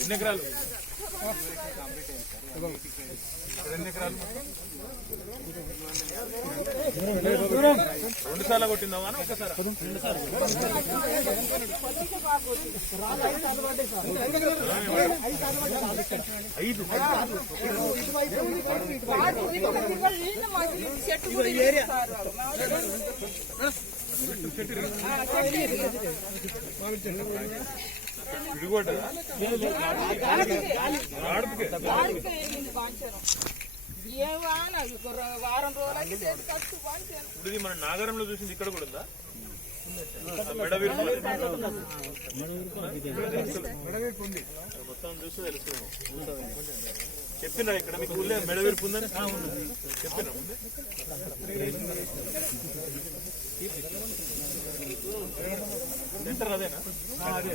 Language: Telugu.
ఎన్ని ఎకరాలు? ఎన్ని ఎకరాలు. రెండు సార్లు కొట్టిందామా ఒకసారి ఐదు. చెట్టు ఇప్పుడు ఇది మన నాగరంలో చూసింది ఇక్కడ కూడా ఉందా మొత్తం చూస్తే తెలుస్తుంది చెప్పినా ఇక్కడ మీకు ఊళ్ళో మెడవీర్పు ఉందని చెప్పినా ముందే సెంటర్ అదేనా? అదే.